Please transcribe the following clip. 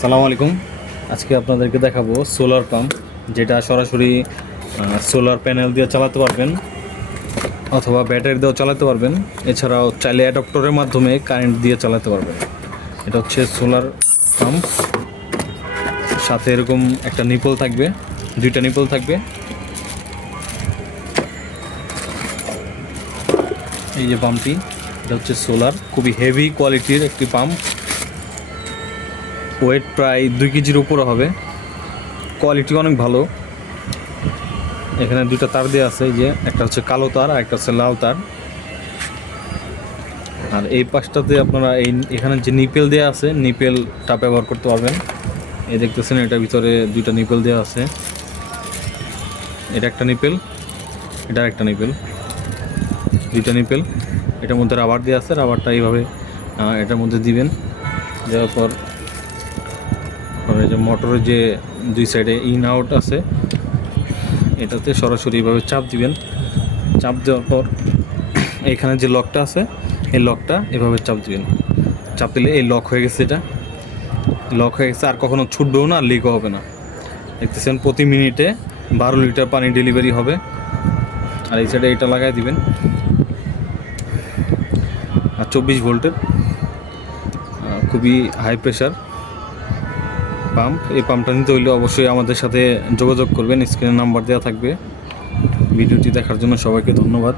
আসসালামু আলাইকুম। আজকে আপনাদেরকে দেখাবো সোলার পাম্প যেটা সরাসরি সোলার প্যানেল দিয়ে চালাতে পারবেন অথবা ব্যাটারি দিয়েও চালাতে পারবেন। এছাড়াও চাইলে অ্যাডপ্টরের মাধ্যমে কারেন্ট দিয়ে চালাতে পারবেন। এটা হচ্ছে সোলার পাম্প সাথে এরকম একটা নিপল থাকবে, দুইটা নিপল থাকবে। এই যে পাম্পটি এটা হচ্ছে সোলার খুবই হেভি কোয়ালিটির একটি পাম্প ওয়েট প্রায় দুই কেজির উপরে হবে। কোয়ালিটি অনেক ভালো। এখানে দুটা তার দেওয়া আছে যে একটা হচ্ছে কালো তার আর একটা হচ্ছে লাল তার। আর এই পাশটাতে আপনারা এই এখানে যে নিপেল দেওয়া আছে, নিপেলটা ব্যবহার করতে পারবেন। এই দেখতেছেন, এটার ভিতরে দুইটা নিপেল দেওয়া আছে। এটা একটা নিপেল, এটা একটা নিপেল। দুইটা নিপেল, এটার মধ্যে রাবার দেওয়া আছে, রাবারটা এইভাবে এটার মধ্যে দিবেন। দেওয়ার পর এই যে মোটরের যে দুই সাইডে ইন আউট আছে, এটাতে সরাসরি এইভাবে চাপ দিবেন। চাপ দেওয়ার পর এখানে যে লকটা আছে, এই লকটা এভাবে চাপ দিবেন। চাপ দিলে এই লক হয়ে গেছে এটা। লক হয়ে গেছে, আর কখনো ছুটবেও না লিকও হবে না। দেখতেছেন প্রতি মিনিটে বারো লিটার পানি ডেলিভারি হবে। আর এই সাইডে এটা লাগাই দিবেন। আর চব্বিশ ভোল্টের খুবই হাই প্রেশার পাম্প এই পাম্পটা নিতে হইলে অবশ্যই আমাদের সাথে যোগাযোগ করবেন স্ক্রিনে নাম্বার দেওয়া থাকবে। ভিডিওটি দেখার জন্য সবাইকে ধন্যবাদ।